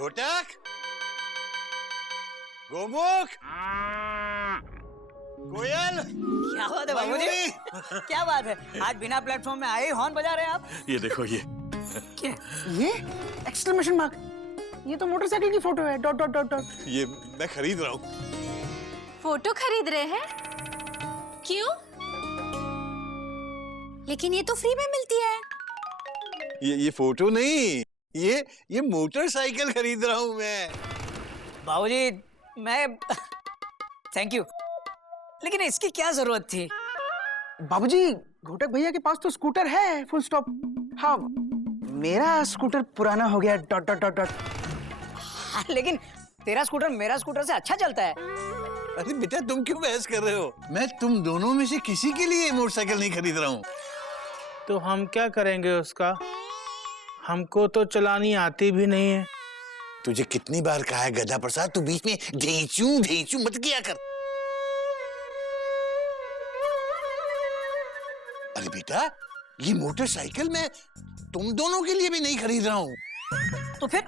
घोटक, गोमुख, कोयल। क्या बात है बाबूजी? क्या बात है, आज बिना प्लेटफॉर्म में आए ही हॉर्न बजा रहे हैं आप? ये देखो ये क्या? ये एक्सक्लेमेशन मार्क, ये तो मोटरसाइकिल की फोटो है, डॉट डॉट डॉट डॉट। ये मैं खरीद रहा हूँ। फोटो खरीद रहे हैं? क्यों? लेकिन ये तो फ्री में मिलती है। ये फोटो नहीं, ये मोटरसाइकिल खरीद रहा हूँ मैं। बाबूजी मैं थैंक यू, लेकिन इसकी क्या जरूरत थी? बाबूजी, घोटक भैया के पास तो स्कूटर है, फुल स्टॉप। हाँ, मेरा स्कूटर पुराना हो गया, डॉट डॉट डॉट डॉट। हाँ, लेकिन तेरा स्कूटर मेरा स्कूटर से अच्छा चलता है। अरे बेटा, तुम क्यों बहस कर रहे हो? मैं तुम दोनों में से किसी के लिए मोटरसाइकिल नहीं खरीद रहा हूँ। तो हम क्या करेंगे उसका? हमको तो चलानी आती भी नहीं है। तुझे कितनी बार कहा है गधा प्रसाद, तू बीच में ढेंचू मत किया कर। अरे बेटा, ये मोटरसाइकिल मैं तुम दोनों के लिए भी नहीं खरीद रहा हूँ। तो फिर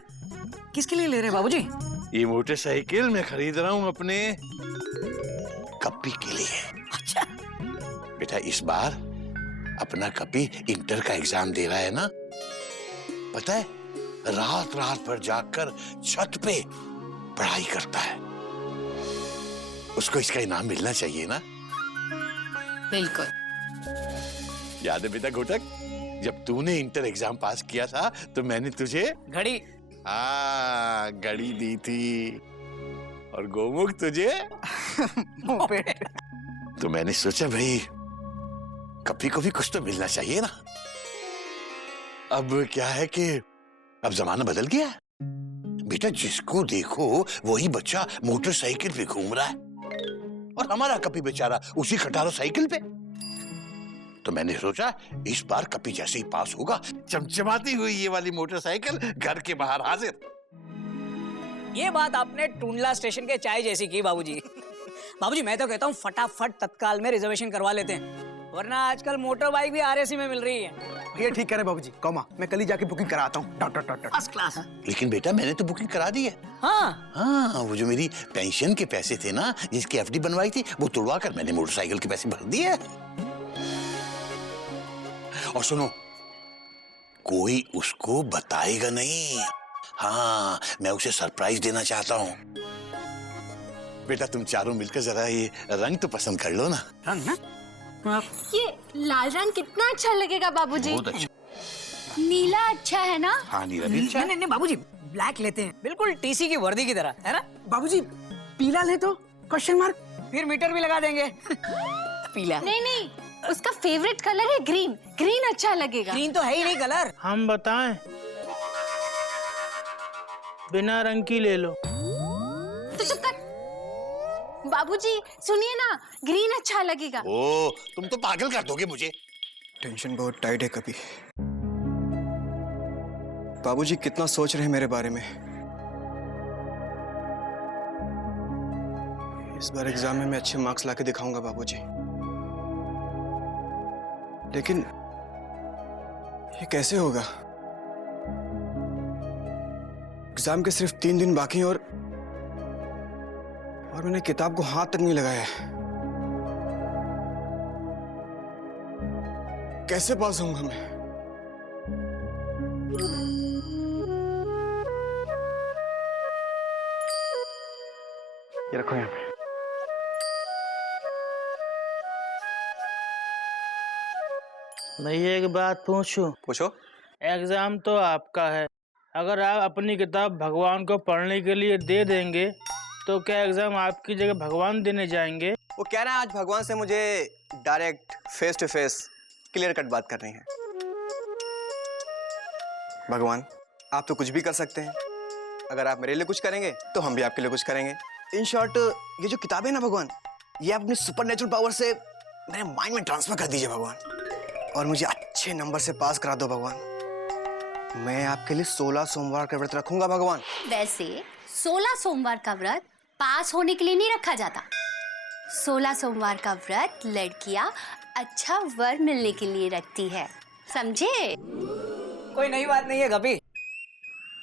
किसके लिए ले रहे हैं बाबूजी? ये मोटरसाइकिल मैं खरीद रहा हूँ अपने कप्पी के लिए। अच्छा। बेटा, इस बार अपना कपी इंटर का एग्जाम दे रहा है ना, पता है, रात रात भर जागकर छत पे पढ़ाई करता है। उसको इसका इनाम मिलना चाहिए ना? बिल्कुल। याद है बेटा घोटक, जब तूने इंटर एग्जाम पास किया था तो मैंने तुझे घड़ी। घड़ी दी थी, और गोमुख तुझे तो मैंने सोचा भाई कपी को भी कुछ तो मिलना चाहिए ना। अब क्या है कि अब जमाना बदल गया है बेटा, जिसको देखो वही बच्चा मोटरसाइकिल पे घूम रहा है, और हमारा कपी बेचारा उसी खटारो साइकिल पे। तो मैंने सोचा इस बार कपी जैसे ही पास होगा, चमचमाती हुई ये वाली मोटरसाइकिल घर के बाहर हाजिर। ये बात आपने टूंडला स्टेशन के चाय जैसी की बाबूजी। बाबूजी मैं तो कहता हूँ फटाफट तत्काल में रिजर्वेशन करवा लेते हैं, वरना आजकल मोटर बाइक भी आरएसी में मिल रही है। ये ठीक कह रहे बाबूजी, कौमा मैं कल ही जाके बुकिंग कराता हूँ, dot dot dot dot. First class. लेकिन बेटा मैंने तो बुकिंग करा दी है। हाँ, वो जो मेरी पेंशन के पैसे थे ना, जिसकी एफडी बनवाई थी, वो तुड़वा कर मैंने मोटरसाइकिल के पैसे भर दिए। और सुनो, कोई उसको बताएगा नहीं। हाँ, मैं उसे सरप्राइज देना चाहता हूँ। बेटा तुम चारों मिलकर जरा ये रंग तो पसंद कर लो ना। रंग ना? ये लाल रंग कितना अच्छा लगेगा बाबूजी। बहुत अच्छा। नीला अच्छा है ना? हाँ, नीला भी अच्छा है। नहीं बाबूजी, ब्लैक लेते हैं, बिल्कुल टीसी की वर्दी की तरह, है ना? बाबूजी पीला ले तो, क्वेश्चन मार्क। फिर मीटर भी लगा देंगे। पीला नहीं, उसका फेवरेट कलर है ग्रीन। ग्रीन अच्छा लगेगा। ग्रीन तो है ही नहीं कलर। हम बताएं? बिना रंग की ले लो। तो चुप कर। बाबूजी सुनिए ना, ग्रीन अच्छा लगेगा। ओ, तुम तो पागल कर दोगे मुझे। टेंशन बहुत टाइट है कभी। बाबूजी कितना सोच रहे हैं मेरे बारे में। इस बार एग्जाम में मैं अच्छे मार्क्स लाके दिखाऊंगा बाबूजी। लेकिन ये कैसे होगा? एग्जाम के सिर्फ 3 दिन बाकी हैं और मैंने किताब को हाथ तक नहीं लगाया है। कैसे पास होऊंगा मैं? ये रखो यहाँ पे। मैं ये एक बात पूछूं? पूछो। एग्जाम तो आपका है, अगर आप अपनी किताब भगवान को पढ़ने के लिए दे देंगे तो क्या एग्जाम आपकी जगह भगवान देने जाएंगे? वो कह रहे हैं आज भगवान से मुझे direct face to face clear cut बात करनी है। भगवान, आप तो कुछ भी कर सकते हैं। अगर आप मेरे लिए कुछ करेंगे तो हम भी आपके लिए कुछ करेंगे। इन शॉर्ट, ये जो किताबें ना भगवान, ये आप अपनी सुपरनेचुरल पावर से मेरे माइंड में ट्रांसफर कर दीजिए भगवान, और मुझे अच्छे नंबर से पास करा दो भगवान। मैं आपके लिए 16 सोमवार का व्रत रखूंगा भगवान। वैसे 16 सोमवार का व्रत पास होने के लिए नहीं रखा जाता। 16 सोमवार का व्रत लड़कियां अच्छा वर मिलने के लिए रखती है, समझे? कोई नई बात नहीं है कभी।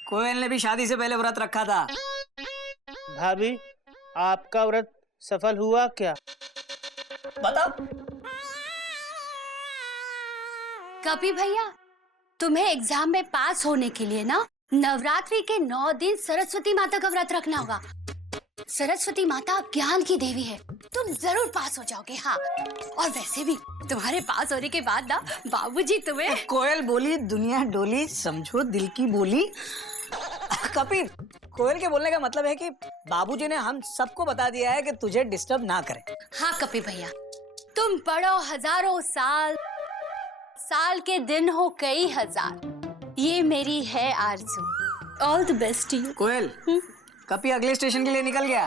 कोयल ने भी शादी से पहले व्रत रखा था। भाभी, आपका व्रत सफल हुआ क्या? बताओ। कभी भैया, तुम्हें एग्जाम में पास होने के लिए ना नवरात्रि के 9 दिन सरस्वती माता का व्रत रखना होगा। सरस्वती माता ज्ञान की देवी है, तुम जरूर पास हो जाओगे। हाँ, और वैसे भी तुम्हारे पास होने के बाद ना बाबूजी तुम्हें। कोयल बोली दुनिया डोली, समझो दिल की बोली। कपिल, कोयल के बोलने का मतलब है कि बाबूजी ने हम सबको बता दिया है कि तुझे डिस्टर्ब ना करें। हाँ कपी भैया, तुम पढ़ो हजारों साल, साल के दिन हो कई हजार, ये मेरी है आरज़ू। All the best you. कोयल, कपी अगले स्टेशन के लिए निकल गया।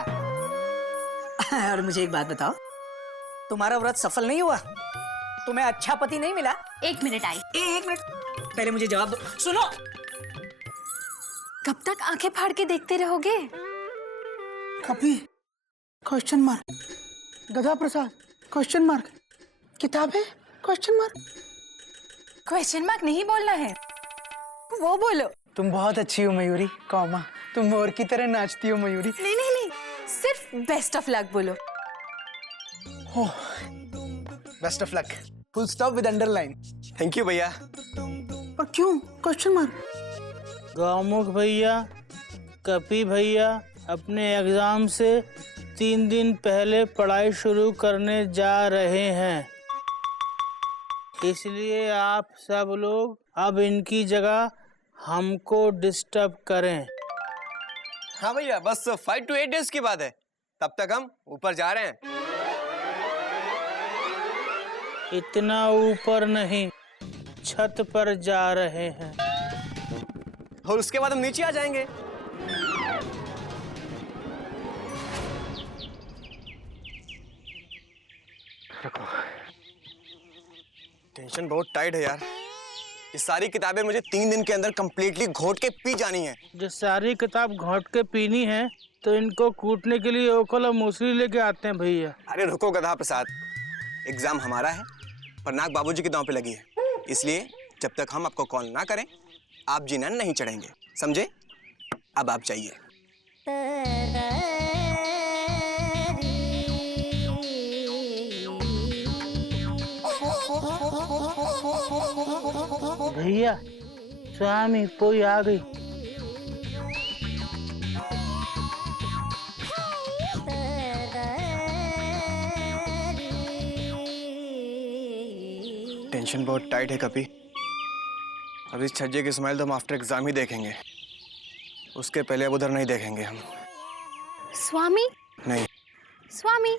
और मुझे एक बात बताओ, तुम्हारा व्रत सफल नहीं हुआ? तुम्हें अच्छा पति नहीं मिला? 1 मिनट आई। एक मिनट, पहले मुझे जवाब दो। सुनो, कब तक आंखें फाड़ के देखते रहोगे? कभी क्वेश्चन मार्क, गधा प्रसाद क्वेश्चन मार्क, किताबें क्वेश्चन मार्क। क्वेश्चन मार्क नहीं बोलना है, वो बोलो। तुम बहुत अच्छी हो मयूरी, कॉमा तुम मोर की तरह नाचती हो मयूरी। नहीं नहीं नहीं, सिर्फ बेस्ट ऑफ लक बोलो। हो, best of luck, full stop with underline. Thank you भैया। पर क्यों क्वेश्चन मार्क? गौमुख भैया, कपी भैया अपने एग्जाम से 3 दिन पहले पढ़ाई शुरू करने जा रहे हैं, इसलिए आप सब लोग अब इनकी जगह हमको डिस्टर्ब करें। हाँ भैया, बस 5 to 8 डेज की बात है, तब तक हम ऊपर जा रहे हैं। इतना ऊपर नहीं, छत पर जा रहे हैं। और उसके बाद हम नीचे आ जाएंगे। टेंशन बहुत टाइट है यार। ये सारी किताबें मुझे 3 दिन के अंदर कंप्लीटली घोट के पी जानी है। जो सारी किताब घोट के पीनी है तो इनको कूटने के लिए ओखल और मूसली लेके आते हैं भैया। अरे रुको गधा प्रसाद, एग्जाम हमारा है पर नाक बाबूजी के दांव पे लगी है, इसलिए जब तक हम आपको कॉल ना करें आप जीना नहीं चढ़ेंगे, समझे? अब आप चाहिए। भैया, स्वामी पोई आ गई। टेंशन बहुत टाइट है कपी। अब इस छज्जे की स्माइल तो हम आफ्टर एग्जाम ही देखेंगे, उसके पहले अब उधर नहीं देखेंगे हम। स्वामी, नहीं സ്വാമി,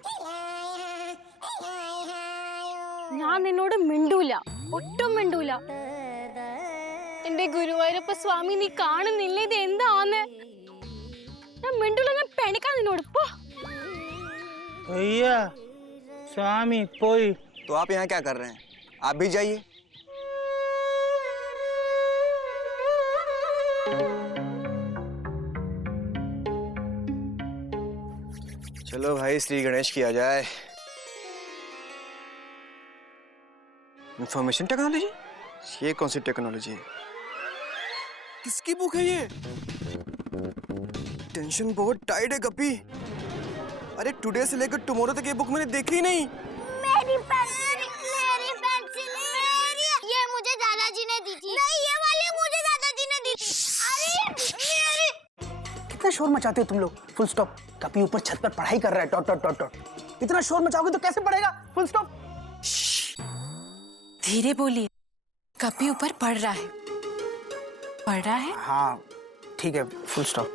ഞാൻ നിന്നോട് മിണ്ടൂല, ഒട്ടും മിണ്ടൂല. എന്റെ ഗുരുവായൂരപ്പ സ്വാമി, നീ കാണുന്നില്ല ഇത് എന്താന്ന്? ഞാൻ മിണ്ടൂല, ഞാൻ പെണക്കാൻ നിന്നോട് പോ. भैया, स्वामी पोई। तो आप यहाँ क्या कर रहे हैं? आप भी जाइए। चलो भाई, श्री गणेश किया जाए। Information technology? ये कौन सी टेक्नोलॉजी है? किसकी बुक है ये? टेंशन बहुत टाइट है कपी। अरे टुडे से लेकर टुमारो तक ये बुक मैंने देखी ही नहीं। मेरी पेंसिल, ये मुझे दादाजी ने दी थी। नहीं, ये वाली मुझे दादाजी ने दी थी। अरे मेरी। कितना शोर मचाते हो तुम लोग? Full stop. कपी ऊपर छत पर पढ़ाई कर रहा है, डॉट डॉट डॉट डॉट। इतना शोर मचाओगे तो कैसे पढ़ेगा? Full stop. धीरे बोलिए, कपी ऊपर पढ़ रहा है। पढ़ रहा है? हाँ ठीक है, फुल स्टॉप।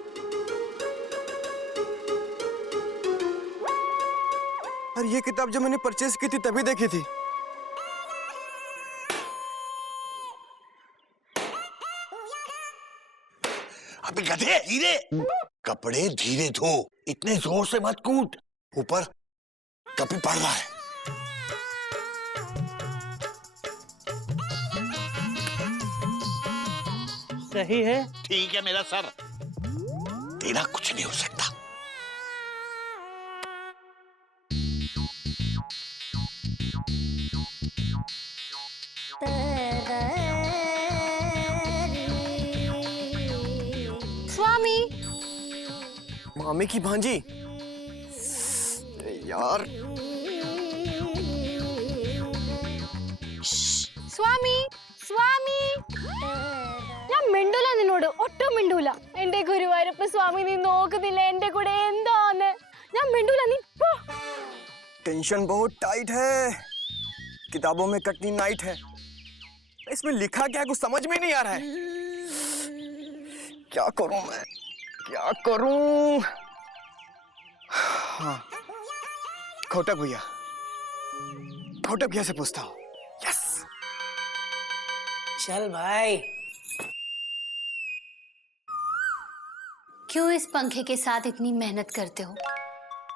और ये किताब जब मैंने परचेज की थी तभी देखी थी। अबे गधे, धीरे कपड़े धीरे धो, इतने जोर से मत कूद। ऊपर कपी पड़ रहा है। सही है। ठीक है मेरा सर, तेरा कुछ नहीं हो सकता। स्वामी मामी की भांजी। यार സ്വാമി സ്വാമി ഞാൻ മിണ്ടൂല നിന്നോട് ഒട്ടും മിണ്ടൂല എന്റെ ഗുരുവായൂരപ്പ സ്വാമി നീ നോക്കുന്നില്ല എന്റെ കൂടെ എന്താന്ന് ഞാൻ മിണ്ടൂല നീ പോ टेंशन बहुत टाइट है, किताबों में कटनी नाइट है, इसमें लिखा क्या है कुछ समझ में नहीं आ रहा है। क्या करूं मैं, क्या करूं? हाँ, घोटक भैया से पूछता हूँ। यस, चल भाई। क्यों इस पंखे के साथ इतनी मेहनत करते हो?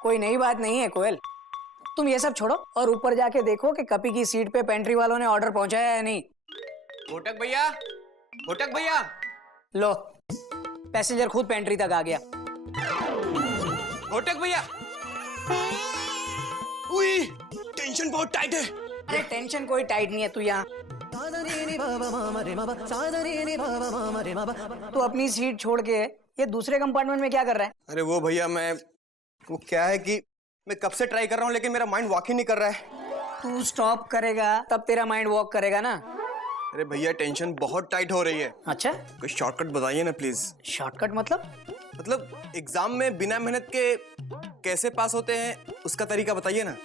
कोई नई बात नहीं है कोयल, तुम ये सब छोड़ो और ऊपर जाके देखो कि कपी की सीट पे पेंट्री वालों ने ऑर्डर पहुंचाया है या नहीं। घोटक भैया लो, पैसेंजर खुद पेंट्री तक आ गया। घोटक भैया, उई, टेंशन बहुत टाइट है। अरे टेंशन कोई टाइट नहीं है, तू यहाँ तू अपनी सीट छोड़ के ये दूसरे कंपार्टमेंट में क्या कर रहा है? अरे वो भैया वो क्या है कि मैं कब से ट्राई कर रहा हूँ लेकिन मेरा माइंड वॉक ही नहीं कर रहा है। तू स्टॉप करेगा तब तेरा माइंड वॉक करेगा ना। अरे भैया टेंशन बहुत टाइट हो रही है, अच्छा, कोई शॉर्टकट बताइए ना प्लीज। शॉर्टकट मतलब एग्जाम में बिना मेहनत के कैसे पास होते हैं उसका तरीका बताइए ना।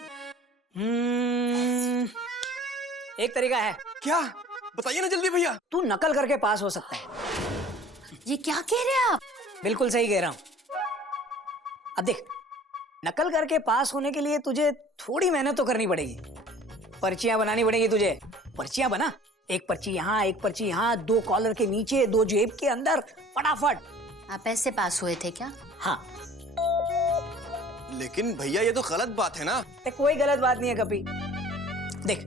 एक तरीका है। क्या, बताइए ना जल्दी भैया। तू नकल करके पास हो सकता है। ये क्या कह रहे हैं आप? बिल्कुल सही कह रहा हूं। अब देख, नकल करके पास होने के लिए तुझे थोड़ी मेहनत तो करनी पड़ेगी, पर्चियां बनानी पड़ेगी तुझे। पर्चियां बना, एक पर्ची यहाँ, एक पर्ची यहाँ, 2 कॉलर के नीचे, 2 जेब के अंदर, फटाफट। आप ऐसे पास हुए थे क्या? हाँ। लेकिन भैया ये तो गलत बात है ना। कोई गलत बात नहीं है कभी। देख,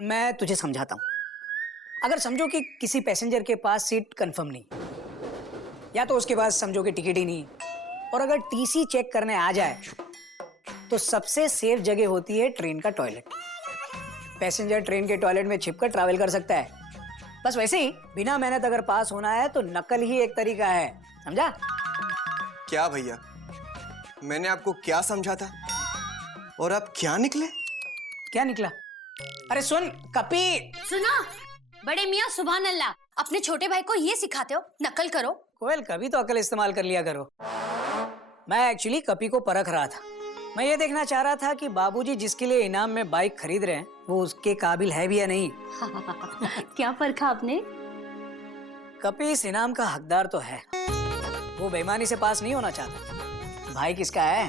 मैं तुझे समझाता हूँ। अगर समझो कि किसी पैसेंजर के पास सीट कंफर्म नहीं, या तो उसके पास समझो कि टिकट ही नहीं, और अगर टीसी चेक करने आ जाए तो सबसे सेफ जगह होती है ट्रेन का टॉयलेट। पैसेंजर ट्रेन के टॉयलेट में छिपकर ट्रैवल कर सकता है। बस वैसे ही बिना मेहनत अगर पास होना है तो नकल ही एक तरीका है, समझा? क्या भैया, मैंने आपको क्या समझा था और आप क्या निकले? क्या निकला? अरे सुन कपी, सुना, बड़े मियाँ सुभान अल्लाह, अपने छोटे भाई को ये सिखाते हो नकल करो। कोयल कभी तो अकल इस्तेमाल कर लिया करो। मैं एक्चुअली कपी को परख रहा था। मैं ये देखना चाह रहा था कि बाबूजी जिसके लिए इनाम में बाइक खरीद रहे हैं वो उसके काबिल है भी या नहीं। क्या परखा आपने? कपी इस इनाम का हकदार तो है, वो बेईमानी से पास नहीं होना चाहता। भाई किसका है?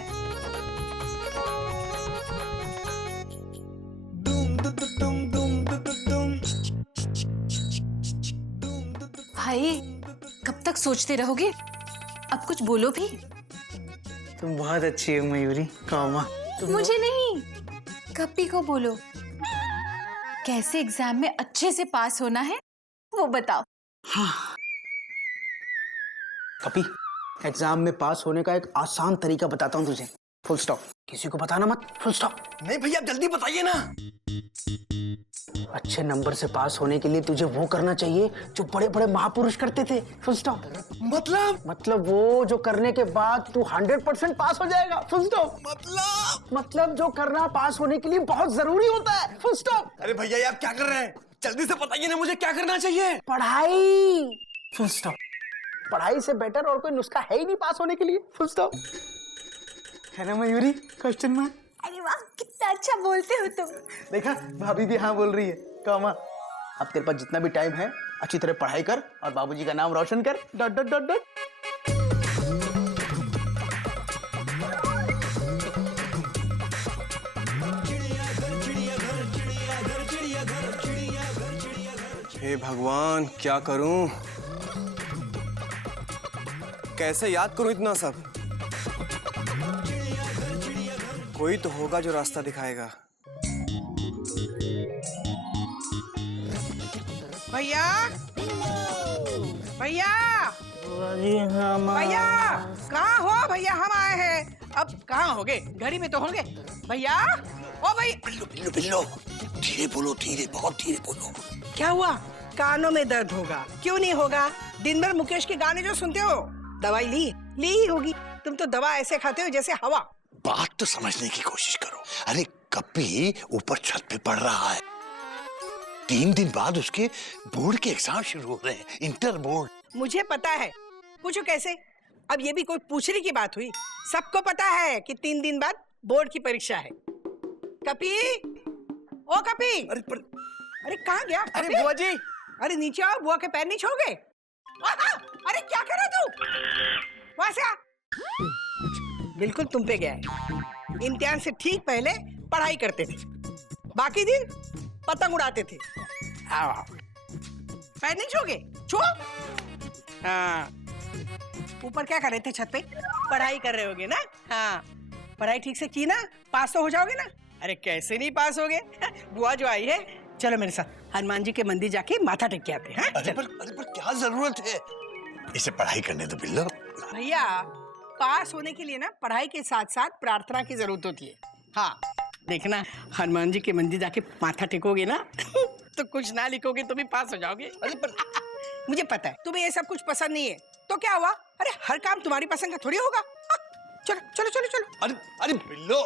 भाई कब तक सोचते रहोगे? अब कुछ बोलो भी। तुम बहुत अच्छी हो मयूरी। कामा, मुझे नहीं, कपी को बोलो। कैसे एग्जाम में अच्छे से पास होना है वो बताओ। कपी, एग्जाम में पास होने का एक आसान तरीका बताता हूँ तुझे। फुल स्टॉप, किसी को बताना मत। Full stop. नहीं भैया आप जल्दी बताइए ना। अच्छे नंबर से पास होने के लिए तुझे वो करना चाहिए जो बड़े बड़े महापुरुष करते थे। Full stop. मतलब वो जो करने के बाद तू 100% पास हो जाएगा। Full stop. मतलब जो करना पास होने के लिए बहुत जरूरी होता है। Full stop. अरे भैया ये आप क्या कर रहे हैं, जल्दी से बताइए ना मुझे क्या करना चाहिए। पढ़ाई। Full stop. पढ़ाई से बेटर और कोई नुस्खा है ही नहीं पास होने के लिए। Full stop. है ना मयूरी? Question mark. अरे वाह, कितना अच्छा बोलते हो तुम। देखा, भाभी भी हाँ बोल रही है। कामा, अब तेरे पास जितना भी टाइम है अच्छी तरह पढ़ाई कर और बाबूजी का नाम रोशन कर। Dot dot dot dot. हे भगवान क्या करूं, कैसे याद करूं इतना सब। कोई तो होगा जो रास्ता दिखाएगा। भैया भैया हाँ, भैया कहाँ हो? भैया हम आए हैं। अब कहाँ होगे? घड़ी में तो होंगे। भैया, ओ भाई। बिल्लो बिल्लो, धीरे बोलो, धीरे, बहुत धीरे बोलो। क्या हुआ? कानों में दर्द होगा? क्यों नहीं होगा? दिन भर मुकेश के गाने जो सुनते हो, दवाई ली ही होगी। तुम तो दवा ऐसे खाते हो जैसे हवा। बात तो समझने की कोशिश करो। अरे कपी ऊपर छत पे पढ़ रहा है, 3 दिन बाद उसके बोर्ड के एग्जाम शुरू हो रहे हैं, इंटर बोर्ड। मुझे पता है, पूछो कैसे? अब ये भी कोई पूछने की बात हुई? सबको पता है कि 3 दिन बाद बोर्ड की परीक्षा है। कपी, ओ कपी, अरे कहाँ गया? अरे बुआ जी, अरे नीचे आओ, बुआ के पैर नहीं छोड़ोगे? अरे क्या कर रहा तू? वहां से आ। बिल्कुल तुम पे गया है। इम्तिहान से ठीक पहले पढ़ाई करते थे, बाकी दिन पतंग उड़ाते थे। पैर नहीं छोड़ोगे? छो। हाँ, ऊपर क्या कर रहे थे? छत पे पढ़ाई कर रहे होगे ना? हाँ, पढ़ाई ठीक से की ना, पास तो हो जाओगे ना? अरे कैसे नहीं पास होगे? बुआ जो आई है, चलो मेरे साथ हनुमान जी के मंदिर जाके माथा टेक के आते हैं। अरे पर क्या जरूरत है? इसे पढ़ाई करने दो बिल्लो। भैया, पास होने के लिए ना पढ़ाई के साथ साथ प्रार्थना की जरूरत होती है। हाँ, देखना हनुमान जी के मंदिर जाके माथा टेकोगे ना तो कुछ ना लिखोगे तो भी पास हो जाओगे। अरे पर मुझे पता है तुम्हें ये सब कुछ पसंद नहीं है, तो क्या हुआ? अरे हर काम तुम्हारी पसंद का थोड़ी होगा। हाँ, चलो चलो चलो चलो। अरे बिल्लो,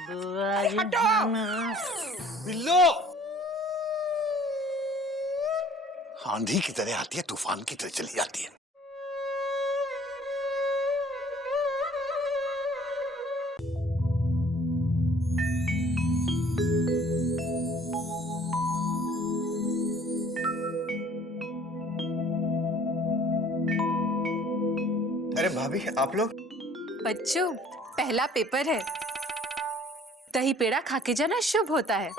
अरे हटो। बिल्लो आंधी की तरह आती है, तूफान की तरह चली जाती है। अरे भाभी, आप लोग? बच्चों, पहला पेपर है, दही पेड़ा खा के जाना, शुभ होता है।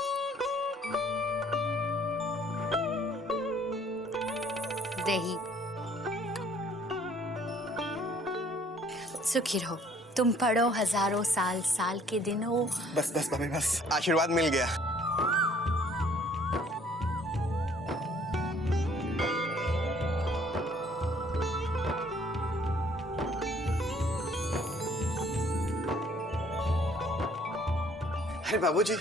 दही, सुखी रहो, तुम पढ़ो हजारों साल, साल के दिनों। बस बस भाभी बस, आशीर्वाद मिल गया। अरे बाबूजी।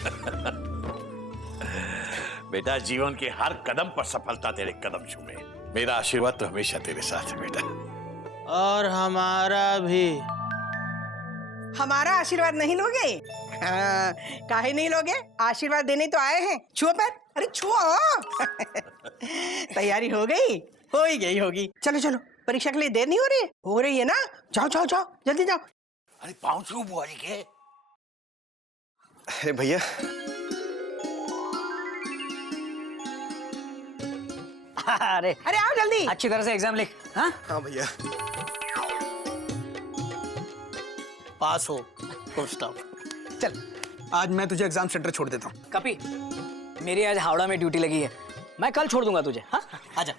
बेटा, जीवन के हर कदम पर सफलता तेरे कदम छूमे। मेरा आशीर्वाद तो हमेशा तेरे साथ है बेटा। और हमारा भी। हमारा आशीर्वाद नहीं लोगे? हाँ, काहे नहीं लोगे? आशीर्वाद देने तो आए हैं। छुओ पैर, अरे छुओ। तैयारी हो गई? हो ही गई होगी। चलो चलो, परीक्षा के लिए देर नहीं हो रही है? हो रही है ना? जाओ जाओ जाओ, जल्दी जाओ। अरे पाँव छू बुआ जी के। अरे भैया, अरे अरे आओ जल्दी। अच्छी तरह से एग्जाम लिख। हाँ, हाँ भैया। पास हो, फुल स्टॉप। चल, आज मैं तुझे एग्जाम सेंटर छोड़ देता हूँ। कपी, मेरी आज हावड़ा में ड्यूटी लगी है, मैं कल छोड़ दूंगा तुझे। हाँ, आजा।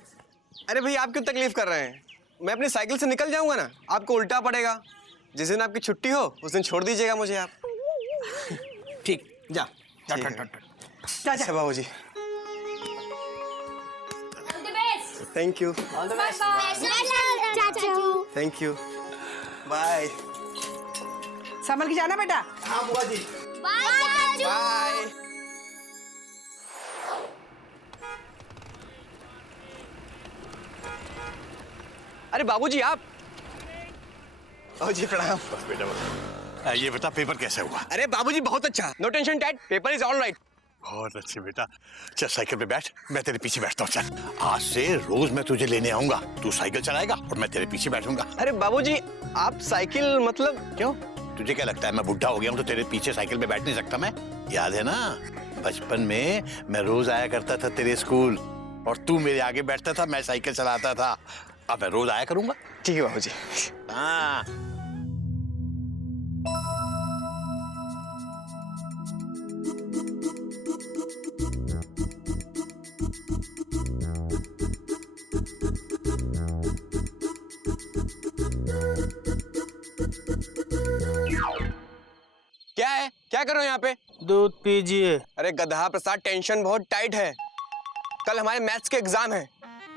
अरे भैया, आप क्यों तकलीफ कर रहे हैं? मैं अपनी साइकिल से निकल जाऊंगा ना, आपको उल्टा पड़ेगा। जिस दिन आपकी छुट्टी हो उस दिन छोड़ दीजिएगा मुझे आप। ठीक, जा जा ठीक ठट है। ठट ठट। जा जा। अच्छा बाबूजी, thank you. Thank you, bye. संभल के जाना बेटा। हाँ बुआ जी, बाय। अरे बाबूजी, आप? जी प्रणाम। बस बेटा, ये बता पेपर कैसे हुआ? अरे बाबूजी, बहुत अच्छा, no tension dad, paper is all right. बहुत अच्छे बेटा। चल साइकिल पे बैठ, मैं तेरे पीछे बैठता हूँ। चल, आज से रोज मैं तुझे लेने आऊंगा, तू साइकिल चलाएगा और मैं तेरे पीछे बैठूंगा। अरे बाबूजी, आप साइकिल मतलब? क्यों, तुझे क्या लगता है मैं बुढ़ा हो गया हूँ तो तेरे पीछे साइकिल पे बैठ नहीं सकता मैं? याद है ना, बचपन में मैं रोज आया करता था तेरे स्कूल और तू मेरे आगे बैठता था, मैं साइकिल चलाता था। अब मैं रोज आया करूंगा। ठीक है बाबूजी। हाँ। क्या है, क्या कर रहे हो यहाँ पे? दूध पीजिए। अरे गधा प्रसाद, टेंशन बहुत टाइट है। कल हमारे मैथ्स के एग्जाम है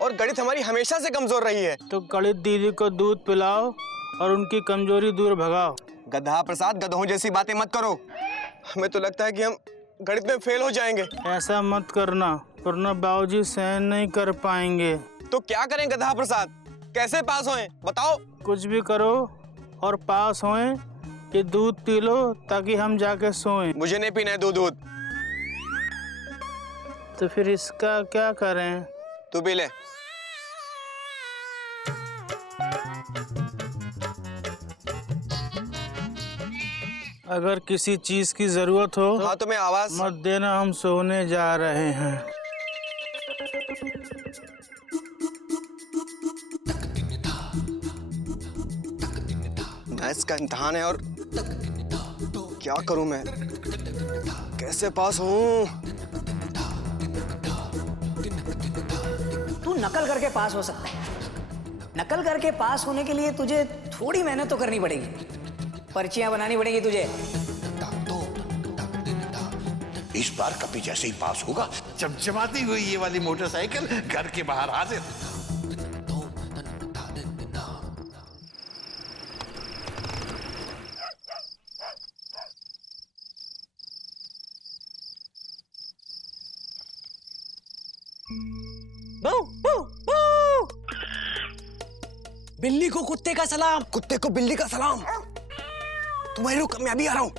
और गणित हमारी हमेशा से कमजोर रही है। तो गणित दीदी को दूध पिलाओ और उनकी कमजोरी दूर भगाओ। गधा प्रसाद, गधों जैसी बातें मत करो। हमें तो लगता है कि हम गणित में फेल हो जाएंगे। ऐसा मत करना, वरना बाबूजी सहन नहीं कर पाएंगे। तो क्या करें गधा प्रसाद? कैसे पास होए बताओ। कुछ भी करो और पास होएं कि दूध पी लो ताकि हम जाके सोएं। मुझे नहीं पीना है दूध। तो फिर इसका क्या करें? तू पी ले। अगर किसी चीज की जरूरत हो हाँ तुम्हें आवाज मत देना, हम सोने जा रहे हैं। मैथ्स का इम्तिहान है और क्या करूं मैं, कैसे पास हूं? तू नकल करके पास हो सकता है। नकल करके पास होने के लिए तुझे थोड़ी मेहनत तो करनी पड़ेगी, पर्चियां बनानी पड़ेगी तुझे। इस बार कभी जैसे ही पास होगा, चमचमाती हुई ये वाली मोटरसाइकिल घर के बाहर हाजिर। बिल्ली को कुत्ते का सलाम। कुत्ते को बिल्ली का सलाम। तुम्हारी रुक, मैं अभी आ रहा हूं।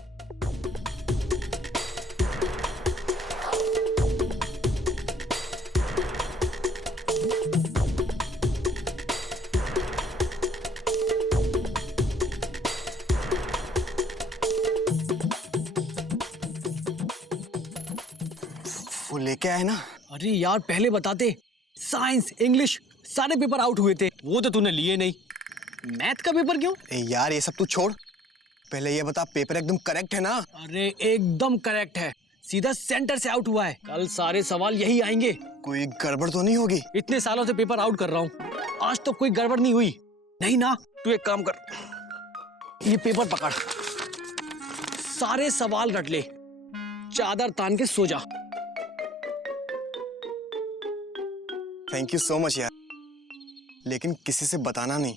वो लेके आए ना। अरे यार पहले बताते, साइंस इंग्लिश सारे पेपर आउट हुए थे, वो तो तूने लिए नहीं। मैथ का पेपर क्यों? यार ये सब तू छोड़, पहले ये बता पेपर एकदम करेक्ट है ना? अरे एकदम करेक्ट है, सीधा सेंटर से आउट हुआ है। कल सारे सवाल यही आएंगे। कोई गड़बड़ तो नहीं होगी? इतने सालों से पेपर आउट कर रहा हूँ, आज तो कोई गड़बड़ नहीं हुई। नहीं ना? तू एक काम कर, ये पेपर पकड़, सारे सवाल रट ले, चादर तान के सो जा। थैंक यू सो मच यार, लेकिन किसी से बताना नहीं।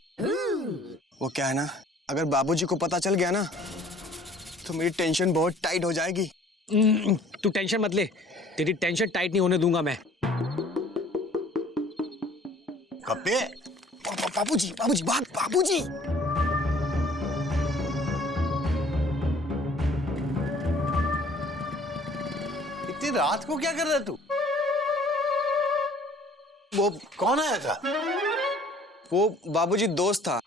वो क्या है ना, अगर बाबूजी को पता चल गया ना तो मेरी टेंशन बहुत टाइट हो जाएगी। तू टेंशन मत ले, तेरी टेंशन टाइट नहीं होने दूंगा मैं। कप्पे, बाबूजी बाबूजी भाग, बाबूजी। इतनी रात को क्या कर रहा है तू? वो कौन आया था? वो बाबूजी दोस्त था।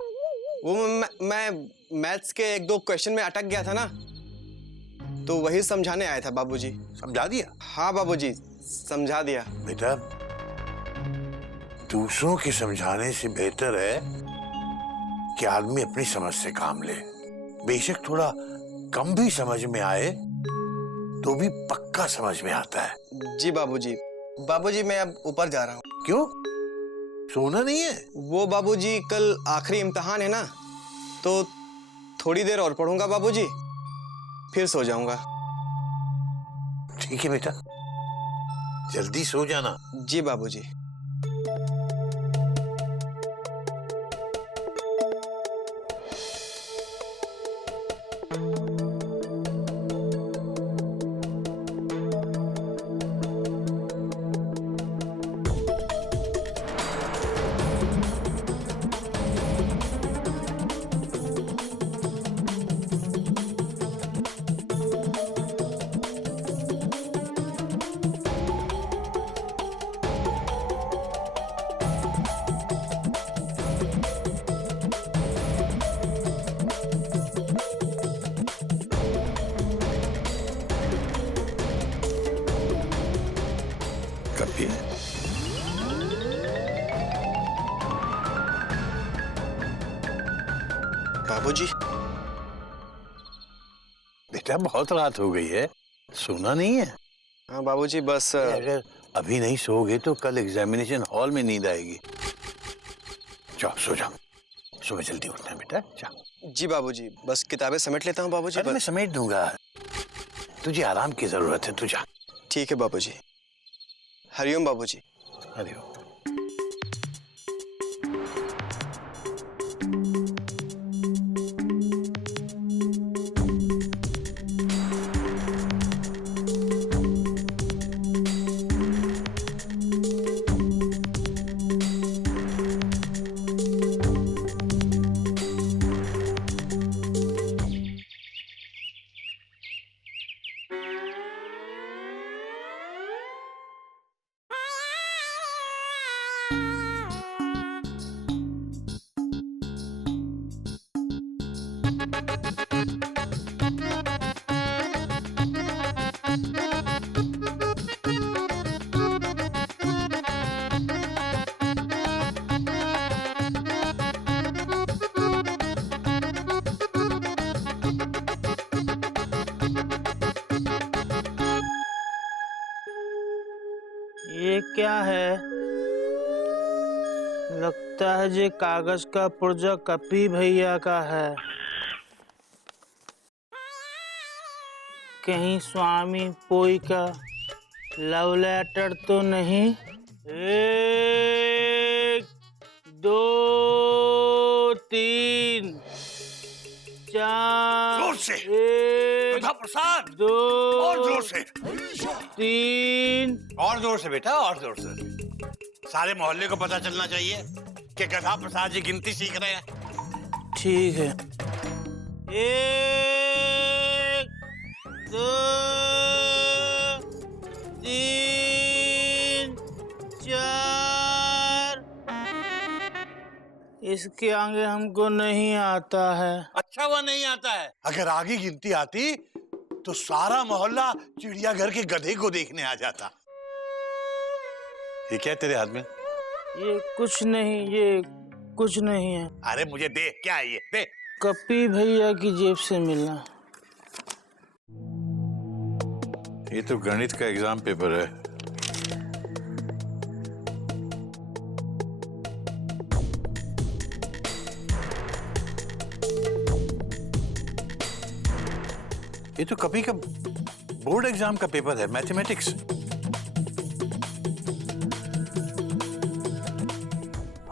वो मैं मैथ्स के 1-2 क्वेश्चन में अटक गया था ना, तो वही समझाने आया था बाबूजी। समझा दिया? हाँ बाबूजी समझा दिया। बेटा, दूसरों के समझाने से बेहतर है कि आदमी अपनी समझ से काम ले। बेशक थोड़ा कम भी समझ में आए तो भी पक्का समझ में आता है। जी बाबूजी। बाबूजी मैं अब ऊपर जा रहा हूँ। क्यों, सोना नहीं है? वो बाबूजी कल आखिरी इम्तिहान है ना, तो थोड़ी देर और पढ़ूंगा बाबूजी, फिर सो जाऊंगा। ठीक है बेटा, जल्दी सो जाना। जी बाबूजी। कभी बाबूजी। बेटा, बहुत रात हो गई है, सोना नहीं है? हाँ बाबूजी, बस अगर अभी नहीं सोओगे तो कल एग्जामिनेशन हॉल में नींद आएगी। जाओ सो जाओ, सुबह जल्दी उठना है बेटा, जाओ। जी बाबूजी, बस किताबें समेट लेता हूँ बाबूजी। अरे मैं समेट दूंगा, तुझे आराम की जरूरत है, तू जा। ठीक है बाबूजी। हरिओम बाबूजी। हरिओम। ये क्या है? लगता है ये कागज का पुर्जा कपी भैया का है। कहीं स्वामी पोई का लव लेटर तो नहीं? 1 2 3 4 जोर से। 1 गधा प्रसाद 2 और जोर से, 3 और जोर से बेटा, और जोर से। सारे मोहल्ले को पता चलना चाहिए कि गधा प्रसाद जी गिनती सीख रहे हैं। ठीक है। 1 2 3 4। इसके आगे हमको नहीं आता है। अच्छा हुआ नहीं आता है। अगर आगे गिनती आती तो सारा मोहल्ला चिड़ियाघर के गधे को देखने आ जाता। ये क्या है तेरे हाथ में? ये कुछ नहीं, ये कुछ नहीं है। अरे मुझे दे, क्या है ये? दे। कपी भैया की जेब से मिला। ये तो गणित का एग्जाम पेपर है। ये तो कभी का बोर्ड एग्जाम का पेपर है, मैथमेटिक्स।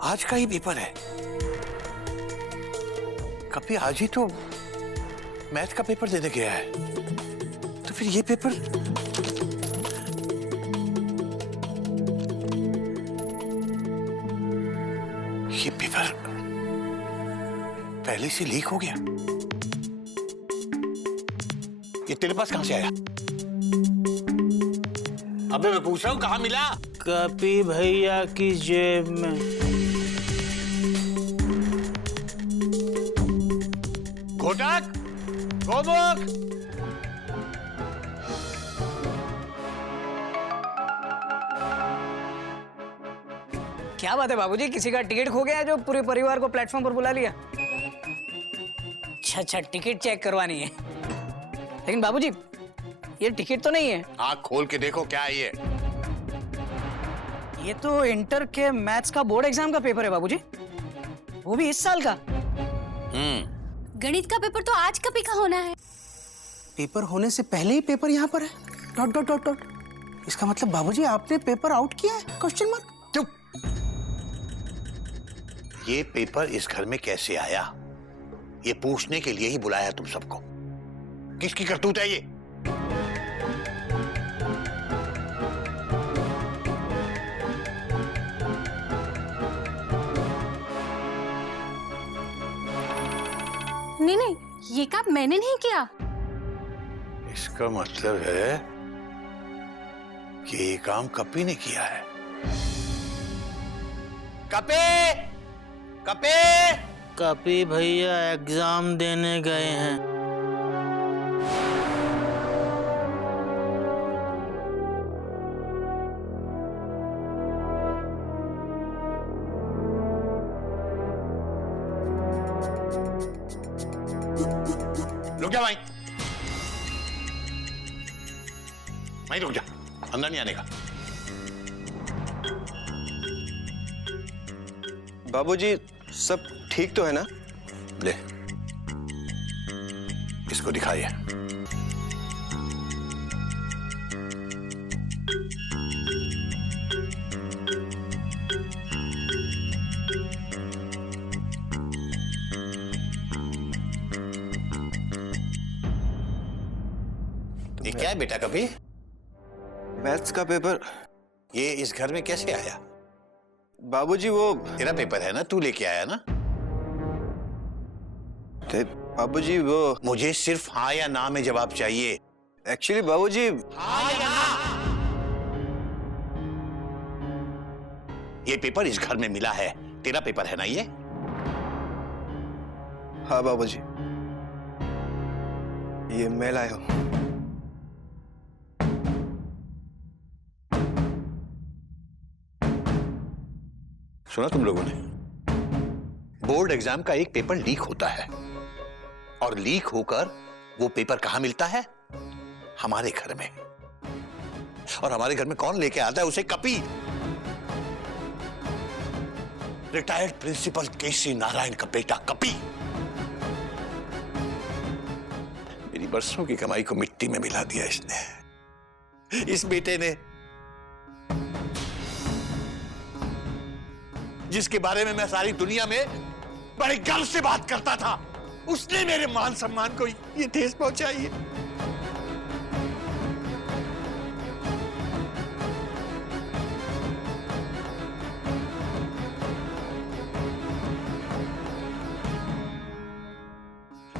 आज का ही पेपर है। कभी आज ही तो मैथ का पेपर देने गया है, तो फिर ये पेपर पहले से लीक हो गया। ये तेरे पास कहां से आया? अबे मैं पूछ रहा हूं कहां मिला? कपी भैया की जेब में। घोटक, गोमुख, क्या बात है बाबूजी, किसी का टिकट खो गया है जो पूरे परिवार को प्लेटफॉर्म पर बुला लिया? अच्छा, टिकट चेक करवानी है। लेकिन बाबूजी ये टिकट तो नहीं है। आँख खोल के देखो क्या है ये। ये तो इंटर के मैथ्स का बोर्ड एग्जाम का पेपर है बाबूजी, वो भी इस साल का। गणित का पेपर तो आज कभी का होना है। पेपर होने से पहले ही पेपर यहाँ पर है। Dot dot dot dot. इसका मतलब बाबूजी आपने पेपर आउट किया है? Question mark. चुप। ये पेपर इस घर में कैसे आया, ये पूछने के लिए ही बुलाया तुम सबको। किसकी करतूत है ये? नहीं, ये काम मैंने नहीं किया। इसका मतलब है कि ये काम कपी ने किया है। कपे, कपे। कपी भैया एग्जाम देने गए हैं। रुक जा भाई, वहीं रुक जा, अंदर नहीं आने का। बाबूजी सब ठीक तो है ना? ले, इसको दिखाइए। ये क्या है बेटा कभी? मैथ्स का पेपर। ये इस घर में कैसे आया? बाबूजी वो तेरा पेपर है ना, तू लेके आया ना? बाबूजी वो मुझे सिर्फ हाँ या ना में जवाब चाहिए। एक्चुअली बाबूजी हाँ या ना? ये पेपर इस घर में मिला है, तेरा पेपर है ना ये? हाँ बाबूजी, ये मैं लाया हूं। सुना तुम लोगों ने? बोर्ड एग्जाम का एक पेपर लीक होता है और लीक होकर वो पेपर कहां मिलता है? हमारे घर में। और हमारे घर में कौन लेके आता है उसे? कपी। रिटायर्ड प्रिंसिपल केसी नारायण का बेटा कपी। मेरी बरसों की कमाई को मिट्टी में मिला दिया इसने। इस बेटे ने, जिसके बारे में मैं सारी दुनिया में बड़े गर्व से बात करता था, उसने मेरे मान सम्मान को ये ठेस पहुंचाई है।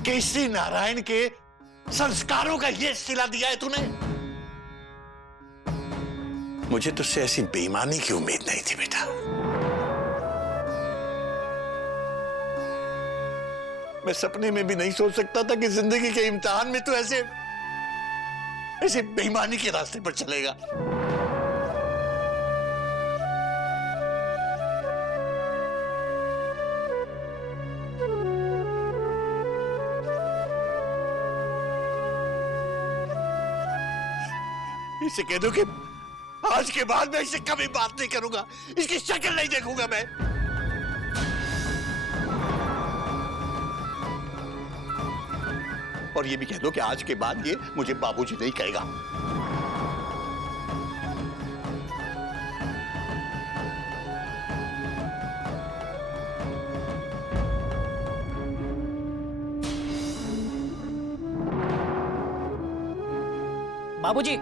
केसी नारायण के संस्कारों का ये सिला दिया है तूने। मुझे तुझसे ऐसी बेईमानी की उम्मीद नहीं थी बेटा। मैं सपने में भी नहीं सोच सकता था कि जिंदगी के इम्तिहान में तू ऐसे बेईमानी के रास्ते पर चलेगा। इसे कह दो कि आज के बाद मैं इससे कभी बात नहीं करूंगा, इसकी शक्ल नहीं देखूंगा मैं। और ये भी कह दो कि आज के बाद ये मुझे बाबूजी नहीं कहेगा। बाबूजी,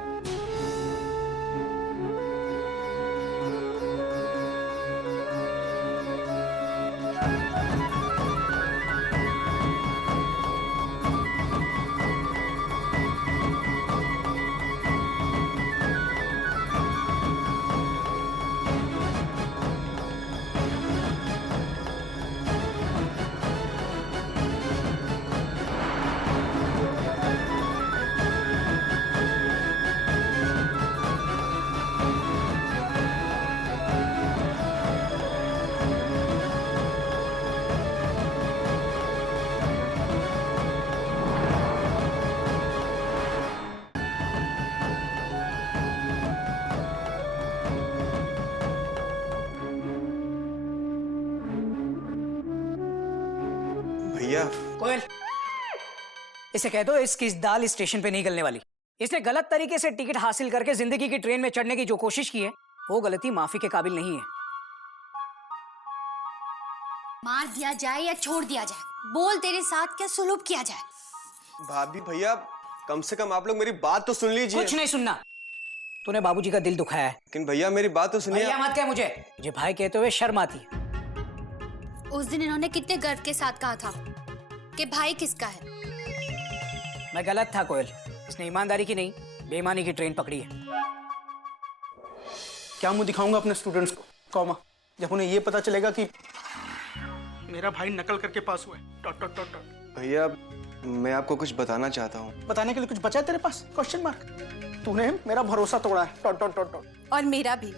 भैया, कोयल, इसे कह दो इसकी दाल स्टेशन पे नहीं गलने वाली। इसने गलत तरीके से टिकट हासिल करके जिंदगी की ट्रेन में चढ़ने की जो कोशिश की है, वो गलती माफी के काबिल नहीं है। मार दिया जाए या छोड़ दिया जाए, बोल तेरे साथ क्या सुलूक किया जाए? भाभी भैया, कम से कम आप लोग मेरी बात तो सुन लीजिए। कुछ नहीं सुनना। तूने बाबूजी का दिल दुखाया है। लेकिन भैया मेरी बात तो सुनिए। भैया मत कह मुझे भाई कहते हुए शर्म आती है। उस दिन इन्होंने कितने गर्व के साथ कहा था कि भाई किसका है। मैं गलत था कोयल। इसने ईमानदारी की नहीं, बेईमानी की ट्रेन पकड़ी है। क्या मुंह दिखाऊंगा अपने स्टूडेंट्स को कौमा, जब उन्हें ये पता चलेगा कि मेरा भाई नकल करके पास हुआ है। Dot dot dot dot. भैया मैं आपको कुछ बताना चाहता हूँ। बताने के लिए कुछ बचा है तेरे पास? Question mark. तूने मेरा भरोसा तोड़ा है। Dot dot dot dot. और मेरा भी।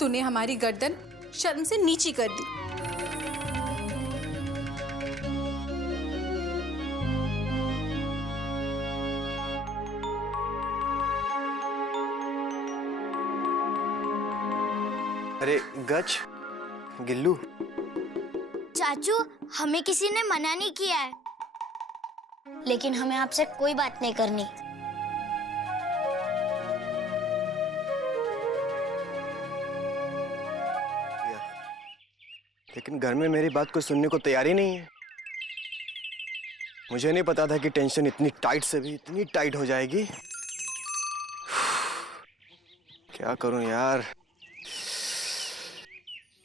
तूने हमारी गर्दन शर्म से नीची कर दी। अरे गच, गिल्लू, चाचू हमें किसी ने मना नहीं किया है, लेकिन हमें आपसे कोई बात नहीं करनी। लेकिन घर में मेरी बात को सुनने को तैयार ही नहीं है। मुझे नहीं पता था कि टेंशन इतनी टाइट से भी इतनी टाइट हो जाएगी। क्या करूं यार,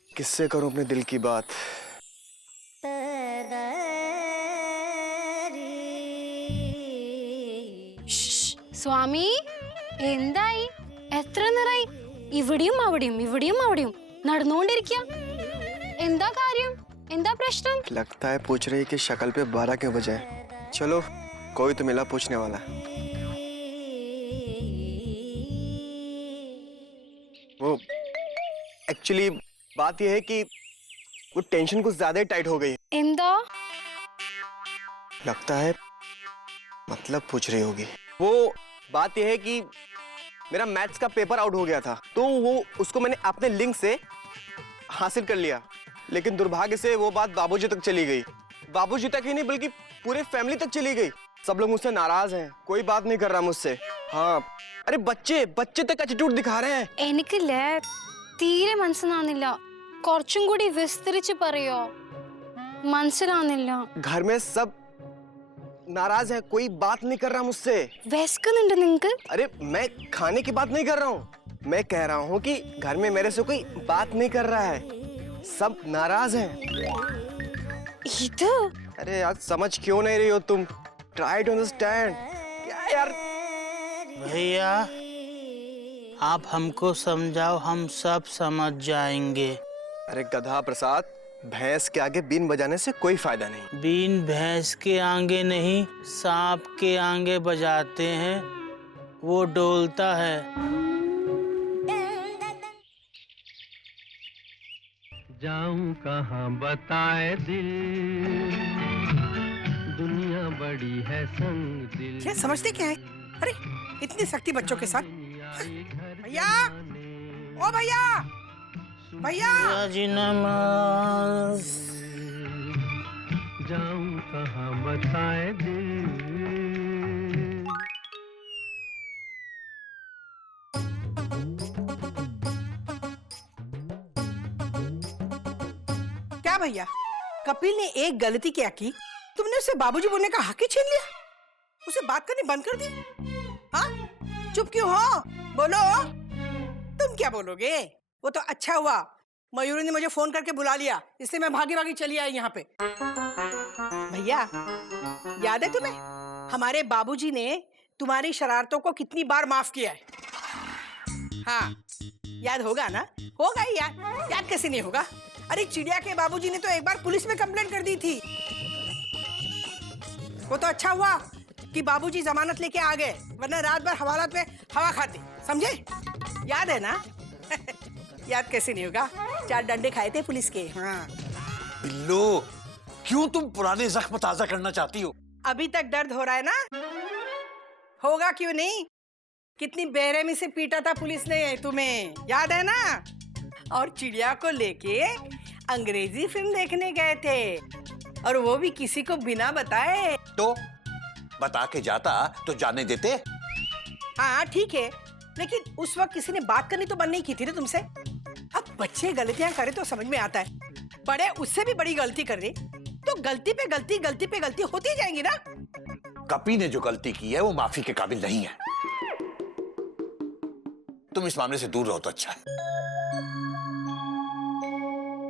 किससे करूं अपने दिल की बात? സ്വാമി എന്തായി? എത്ര നേരായി ഇവിടെയും അവിടെയും ഇവിടെയും അവിടെയും നടന്നുകൊണ്ടിരിക്കുക? എന്താ കാര്യം? എന്താ പ്രശ്നം? लगता है पूछ रही कि शक्ल पे 12 क्यों बजे। चलो कोई तो मिला पूछने वाला। वो एक्चुअली बात यह है कि वो टेंशन कुछ ज्यादा ही टाइट हो गई। എന്താ? लगता है मतलब पूछ रही होगी। वो बात यह है कि मेरा मैथ्स का पेपर आउट हो गया था, तो वो उसको मैंने अपने लिंक से हासिल कर लिया। लेकिन दुर्भाग्य से वो बात बाबूजी तक चली गई। बाबूजी तक ही नहीं बल्कि पूरे फैमिली तक चली गई। सब लोग मुझसे नाराज हैं, कोई बात नहीं कर रहा मुझसे। हाँ, अरे बच्चे तक एटीट्यूड दिखा रहे हैं। എനിക്കില്ലേ തീരെ മനസ്സിലാവുന്നില്ല, കുറച്ചും കൂടി വിസ്തരിച്ച് പറയോ? മനസ്സിലാവുന്നില്ല. घर में सब नाराज हैं, कोई बात नहीं कर रहा मुझसे। വിശക്കുന്നുണ്ട് നിങ്ങക്ക്? अरे मैं खाने की बात नहीं कर रहा हूँ, मैं कह रहा हूँ कि घर में मेरे से कोई बात नहीं कर रहा है, सब नाराज हैं। ഇത് अरे यार समझ क्यों नहीं रही हो तुम? Try to understand. क्या यार? भैया आप हमको समझाओ, हम सब समझ जाएंगे। अरे गधा प्रसाद, भैंस के आगे बीन बजाने से कोई फायदा नहीं। बीन भैंस के आगे नहीं, सांप के आगे बजाते हैं, वो डोलता है। जाऊं कहाँ बताए दिल, दुनिया बड़ी है संग दिल। क्या समझते क्या है? अरे इतनी सख्ती बच्चों के साथ। भैया, ओ भैया, भैया, जी नमः। जाऊं कहाँ बताए दिल। क्या भैया, कपिल ने एक गलती क्या की, तुमने उससे बाबूजी बोलने का हक ही छीन लिया? उसे बात करनी बंद कर दी? हाँ, चुप क्यों हो? बोलो, तुम क्या बोलोगे? वो तो अच्छा हुआ मयूरी ने मुझे फोन करके बुला लिया, इसलिए मैं भागी भागी चली आई यहाँ पे। भैया, याद है तुम्हें हमारे बाबूजी ने तुम्हारी शरारतों को कितनी बार माफ किया है? हाँ, याद होगा ना? होगा ही यार, याद कैसे नहीं होगा? अरे चिड़िया के बाबूजी ने तो एक बार पुलिस में कंप्लेंट कर दी थी। वो तो अच्छा हुआ कि बाबूजी जमानत लेके आ गए, वरना रात भर हवालात में हवा खाते, समझे? याद है ना? याद कैसे नहीं होगा? 4 डंडे खाए थे पुलिस के। हाँ। बिल्लो, क्यों तुम पुराने जख्म ताजा करना चाहती हो? अभी तक दर्द हो रहा है ना? होगा क्यों नहीं? कितनी बेरहमी से पीटा था पुलिस ने तुम्हें, याद है ना? और चिड़िया को लेके अंग्रेजी फिल्म देखने गए थे, और वो भी किसी को बिना बताए। तो बता के जाता तो जाने देते। हाँ ठीक है, लेकिन उस वक्त किसी ने बात करनी तो बंद नहीं की थी ना तुमसे? अब बच्चे गलतियां करे तो समझ में आता है, बड़े उससे भी बड़ी गलती कर रहे तो गलती पे गलती होती जाएंगी ना। कपी ने जो गलती की है वो माफी के काबिल नहीं है। तुम इस मामले से दूर रहो तो अच्छा है।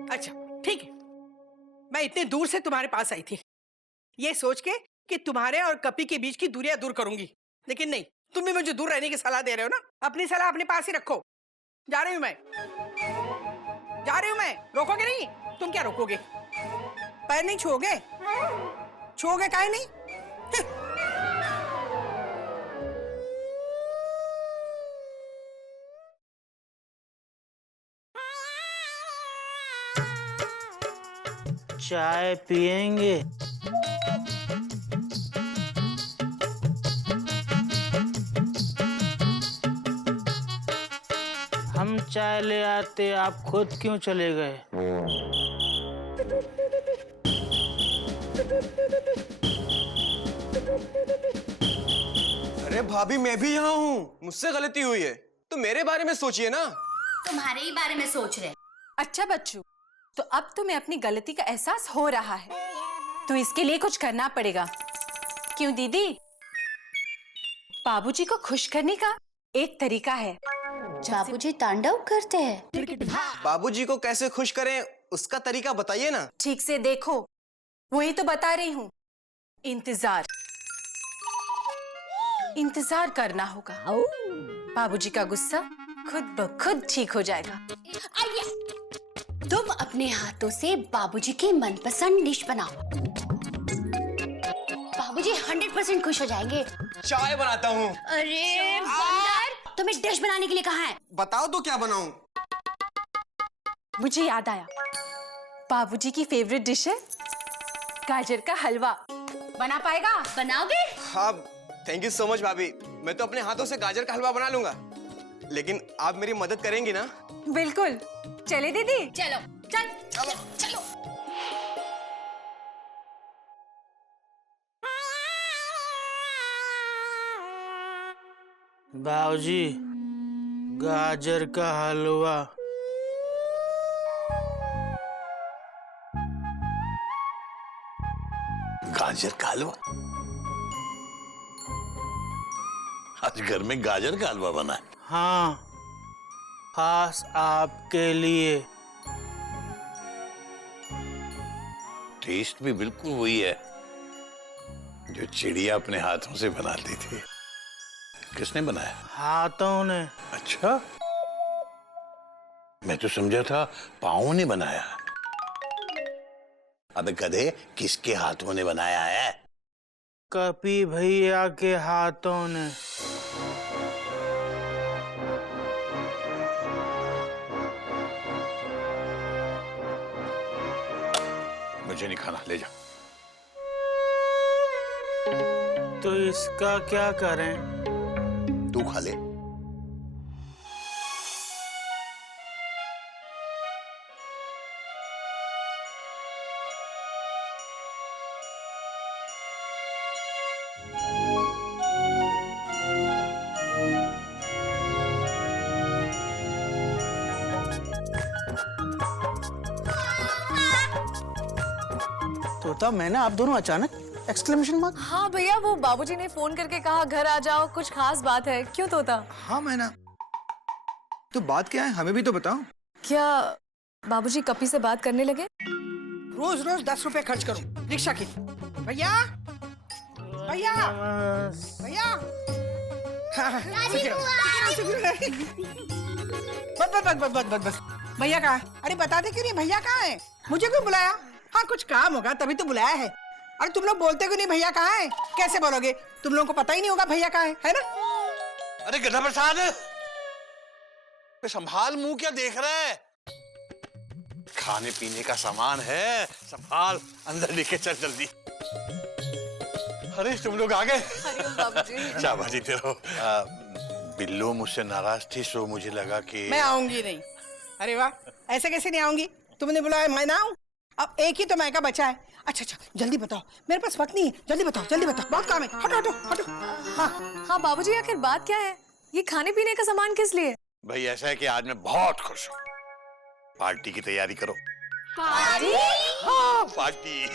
अच्छा ठीक है, मैं इतने दूर से तुम्हारे पास आई थी ये सोच के कि तुम्हारे और कपी के बीच की दूरियां दूर करूंगी, लेकिन नहीं, तुम भी मुझे दूर रहने की सलाह दे रहे हो ना। अपनी सलाह अपने पास ही रखो। जा रही हूं मैं, रोकोगे नहीं? तुम क्या रोकोगे? पैर नहीं छुओगे? छुओगे काहे नहीं? चाय पिएंगे? हम चाय ले आते, आप खुद क्यों चले गए? अरे भाभी, मैं भी यहाँ हूँ, मुझसे गलती हुई है तो मेरे बारे में सोचिए ना। तुम्हारे ही बारे में सोच रहे। अच्छा बच्चू, तो अब तुम्हें अपनी गलती का एहसास हो रहा है, तो इसके लिए कुछ करना पड़ेगा। क्यों दीदी? बाबूजी को खुश करने का एक तरीका है। बाबूजी तांडव करते हैं। बाबूजी को कैसे खुश करें उसका तरीका बताइए ना। ठीक से देखो, वही तो बता रही हूँ। इंतजार करना होगा। बाबूजी का गुस्सा खुद ब खुद ठीक हो जाएगा। तुम अपने हाथों से बाबूजी की मनपसंद डिश बनाओ, बाबूजी 100% खुश हो जाएंगे। चाय बनाता हूँ। अरे बंदर, तुम्हें डिश बनाने के लिए कहा है? बताओ तो क्या बनाऊं? मुझे याद आया, बाबूजी की फेवरेट डिश है गाजर का हलवा। बना पाएगा? बनाओगे? हाँ, थैंक यू सो मच भाभी, मैं तो अपने हाथों से गाजर का हलवा बना लूंगा। लेकिन आप मेरी मदद करेंगी ना? बिल्कुल। चले दीदी। चलो चल चलो चलो। बाबूजी, गाजर का हलवा। गाजर का हलवा? आज घर में गाजर का हलवा बना है? हाँ, खास आपके लिए। टेस्ट भी बिल्कुल वही है जो चिड़िया अपने हाथों से बनाती थी। किसने बनाया? हाथों ने। अच्छा, मैं तो समझा था पाँव ने बनाया। अबे गधे, किसके हाथों ने बनाया है? कपी भैया के हाथों ने। मुझे नहीं खाना, ले जा। तो इसका क्या करें? तू खा ले। तोता, मैंने आप दोनों अचानक एक्सक्लेमेशन मार्क। हाँ भैया, वो बाबूजी ने फोन करके कहा घर आ जाओ, कुछ खास बात है। क्यों तोता? हाँ मैना, तो बात क्या है, हमें भी तो बताओ। क्या बाबूजी कपी से बात करने लगे? रोज रोज 10 रुपए खर्च करूं रिक्शा की। भैया भैया भैया, बस भैया कहाँ है? अरे बता दे क्यों नहीं, भैया कहाँ है? मुझे क्यों बुलाया? हाँ कुछ काम होगा तभी तो बुलाया है। अरे तुम लोग बोलते क्यों नहीं भैया कहाँ है? कैसे बोलोगे? तुम लोगों को पता ही नहीं होगा भैया कहाँ है ना? अरे गधा प्रसाद, संभाल, मुंह क्या देख रहा है? खाने पीने का सामान है, संभाल, अंदर लेके चल जल्दी। अरे तुम लोग आ गए? शाबाश जीते रहो। बिल्लो मुझसे नाराज थी, सो मुझे लगा कि मैं आऊंगी नहीं। अरे वाह, ऐसे कैसे नहीं आऊंगी? तुमने बुलाया, मैं ना आऊं? अब एक ही तो मैका बचा है। अच्छा जल्दी बताओ, मेरे पास वक्त नहीं है। जल्दी बताओ, बहुत काम है। हटो हटो हटो। हाँ बाबूजी, आखिर बात क्या है? ये खाने पीने का सामान किस लिए? भाई ऐसा है कि आज मैं बहुत खुश हूँ। पार्टी की तैयारी करो। पार्टी? हाँ पार्टी।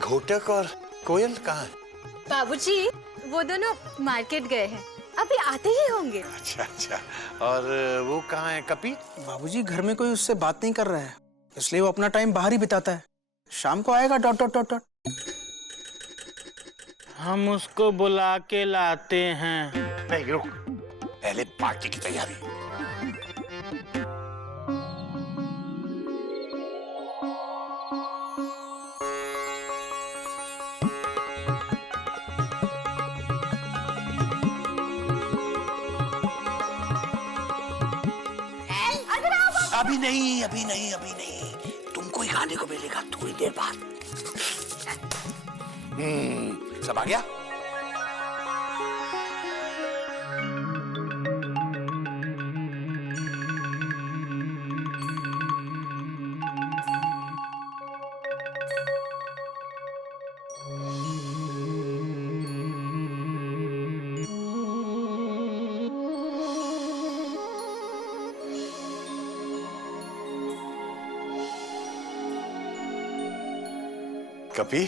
घोटक और कोयल कहाँ है? बाबूजी, वो दोनों मार्केट गए हैं, अभी आते ही होंगे। अच्छा, और वो कहाँ है कपी? बाबूजी, घर में कोई उससे बात नहीं कर रहा है, इसलिए वो अपना टाइम बाहर ही बिताता है। शाम को आएगा डॉट डॉट डॉट डॉट। हम उसको बुला के लाते हैं। नहीं रुक, पहले पार्टी की तैयारी। अभी नहीं, तुमको ही खाने को मिलेगा थोड़ी देर बाद। सब आ गया? कपी,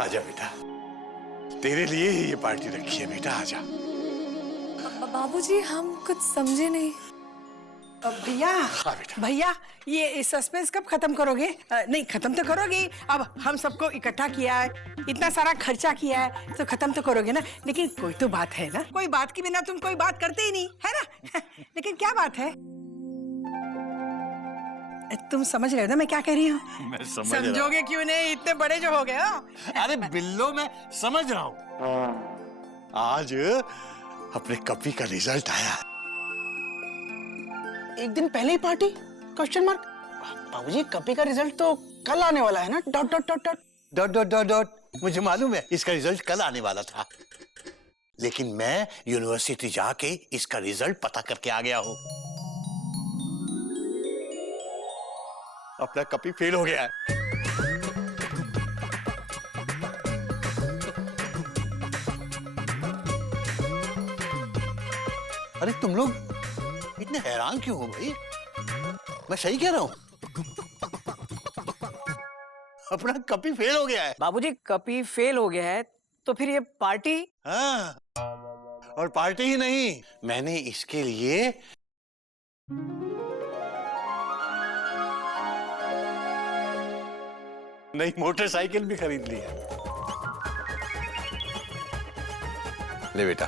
आजा बेटा, तेरे लिए ही ये पार्टी रखी है बेटा, आजा। बाबूजी, हम कुछ समझे नहीं। भैया, हाँ बेटा। भैया, ये सस्पेंस कब खत्म करोगे? नहीं, खत्म तो करोगे। अब हम सबको इकट्ठा किया है, इतना सारा खर्चा किया है, तो खत्म तो करोगे ना। लेकिन कोई तो बात है ना, कोई बात के बिना तुम कोई बात करते ही नहीं है ना। लेकिन क्या बात है? तुम समझ रहे हो ना मैं क्या कह रही हूँ? मैं समझ रहा हूँ। समझोगे क्यों नहीं? इतने बड़े जो हो गए हो। अरे बिल्लो, मैं समझ रहा हूँ। आज अपने कपी का रिजल्ट आया। एक दिन पहले ही पार्टी? Question mark. बाबूजी, कपी का रिजल्ट तो कल आने वाला है ना? Dot dot dot dot dot dot dot dot. मुझे मालूम है इसका रिजल्ट कल आने वाला था, लेकिन मैं यूनिवर्सिटी जाके इसका रिजल्ट पता करके आ गया हूं। अपना कपी फेल हो गया है। अरे तुम लोग इतने हैरान क्यों हो भाई? मैं सही कह रहा हूं। अपना कपी फेल हो गया है। बाबूजी कपी फेल हो गया है तो फिर ये पार्टी? हाँ, और पार्टी ही नहीं, मैंने इसके लिए नई मोटरसाइकिल भी खरीद ली है। ले बेटा।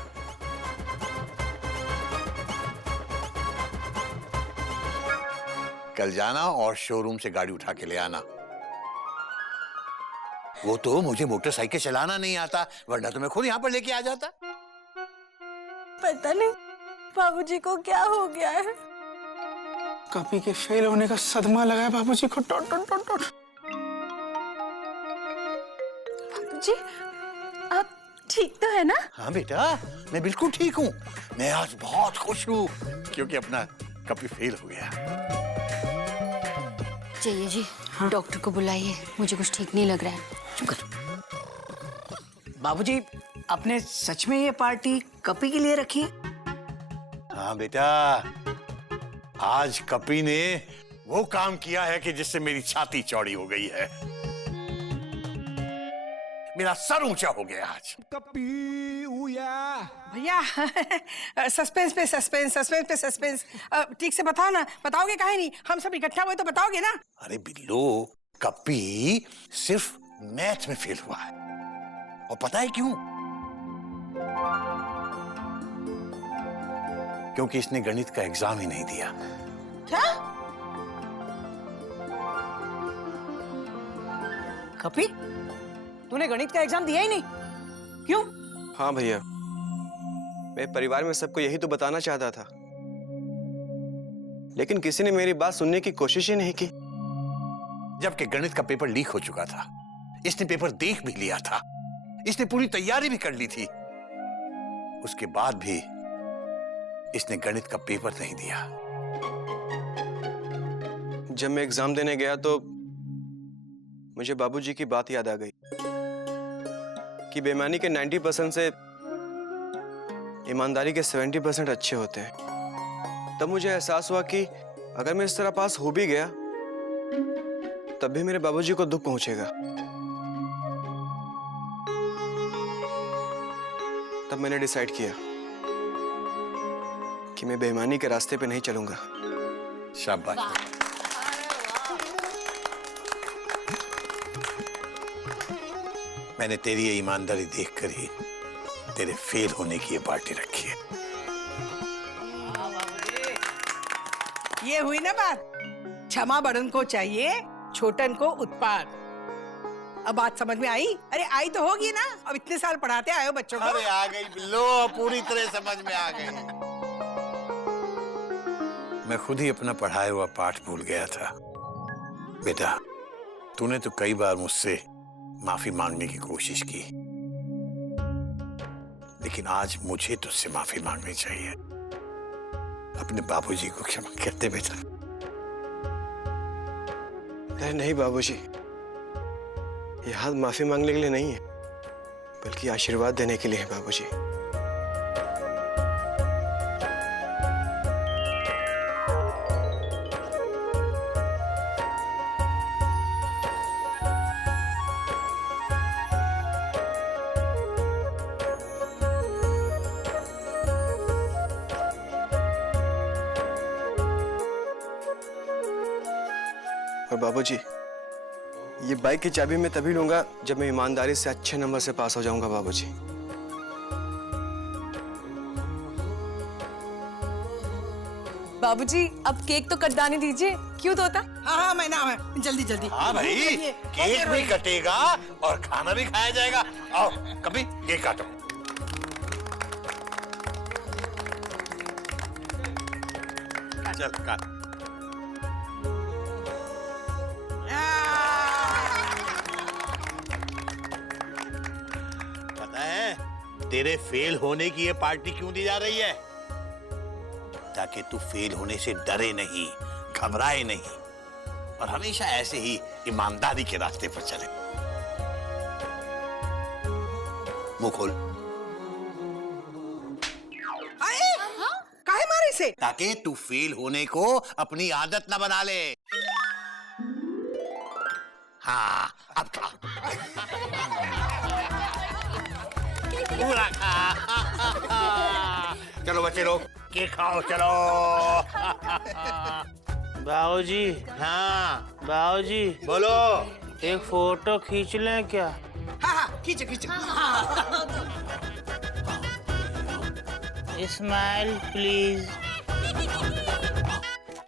कल जाना और शोरूम से गाड़ी उठा के ले आना। वो तो मुझे मोटरसाइकिल चलाना नहीं आता, वरना तो मैं खुद यहाँ पर लेके आ जाता। पता नहीं बाबूजी को क्या हो गया है। कॉपी के फेल होने का सदमा लगा है बाबूजी को। टोट टोट टोट टोट। बाबूजी आप ठीक तो है ना? हाँ बेटा, मैं बिल्कुल ठीक हूँ। मैं आज बहुत खुश हूँ क्योंकि अपना कॉपी फेल हो गया। चाहिए जी, डॉक्टर को बुलाइए, मुझे कुछ ठीक नहीं लग रहा है। चुप कर। बाबूजी आपने सच में ये पार्टी कपी के लिए रखी है? हाँ बेटा, आज कपी ने वो काम किया है कि जिससे मेरी छाती चौड़ी हो गई है। मेरा सर ऊंचा हो गया आज। भैया सस्पेंस पे सस्पेंस, सस्पेंस पे सस्पेंस। ठीक से बताओ ना, बताओगे काहे नहीं? हम सब इकट्ठा हुए तो बताओगे ना? अरे बिल्लो, कपी सिर्फ मैथ में फेल हुआ है। और पता है क्यों? क्योंकि इसने गणित का एग्जाम ही नहीं दिया। क्या? कपी तूने गणित का एग्जाम दिया ही नहीं? क्यों? हाँ भैया, मैं परिवार में सबको यही तो बताना चाहता था, लेकिन किसी ने मेरी बात सुनने की कोशिश ही नहीं की। जबकि गणित का पेपर लीक हो चुका था, इसने पेपर देख भी लिया था, इसने पूरी तैयारी भी कर ली थी, उसके बाद भी इसने गणित का पेपर नहीं दिया। जब मैं एग्जाम देने गया तो मुझे बाबूजी की बात याद आ गई कि बेईमानी के 90% से ईमानदारी के 70% अच्छे होते हैं। तब मुझे एहसास हुआ कि अगर मैं इस तरह पास हो भी गया तब भी मेरे बाबूजी को दुख पहुंचेगा। तब मैंने डिसाइड किया कि मैं बेईमानी के रास्ते पे नहीं चलूंगा। शाबाश। मैंने तेरी ये ईमानदारी देखकर ही तेरे फेल होने की ये पार्टी रखी है। ये हुई ना बात। क्षमा बड़न को चाहिए, छोटन को उत्पाद। अब बात समझ में आई? अरे आई तो होगी ना, अब इतने साल पढ़ाते आए हो बच्चों को। अरे आ गई बिल्लो, पूरी तरह समझ में आ गई। मैं खुद ही अपना पढ़ाया हुआ पाठ भूल गया था। बेटा, तूने तो कई बार मुझसे माफी मांगने की कोशिश की, लेकिन आज मुझे तुझसे माफी मांगनी चाहिए। अपने बाबूजी को क्षमा कर दे बेटा। अरे नहीं बाबूजी, ये हाथ माफी मांगने के लिए नहीं है, बल्कि आशीर्वाद देने के लिए है बाबूजी। और बाबूजी, ये बाइक की चाबी मैं तभी लूंगा जब मैं ईमानदारी से अच्छे नंबर से पास हो जाऊंगा बाबूजी। बाबूजी अब केक तो कटवाने दीजिए। क्यों तोता? हाँ मैं ना, मैं जल्दी जल्दी। हाँ भाई, केक भी कटेगा और खाना भी खाया जाएगा। आओ कभी केक काटो। चल काट। पता है तेरे फेल होने की ये पार्टी क्यों दी जा रही है? ताकि तू फेल होने से डरे नहीं, घबराए नहीं और हमेशा ऐसे ही ईमानदारी के रास्ते पर चले। मुंह खोल। काहे मारे से? ताकि तू फेल होने को अपनी आदत न बना ले। हाँ, अब खा। पूरा खा। चलो बच्चे लोग, केक खाओ, चलो। बाबूजी, हाँ बाबूजी, बोलो। एक फोटो खींच लें क्या? हाँ हाँ, खींचो खींचो। Smile please.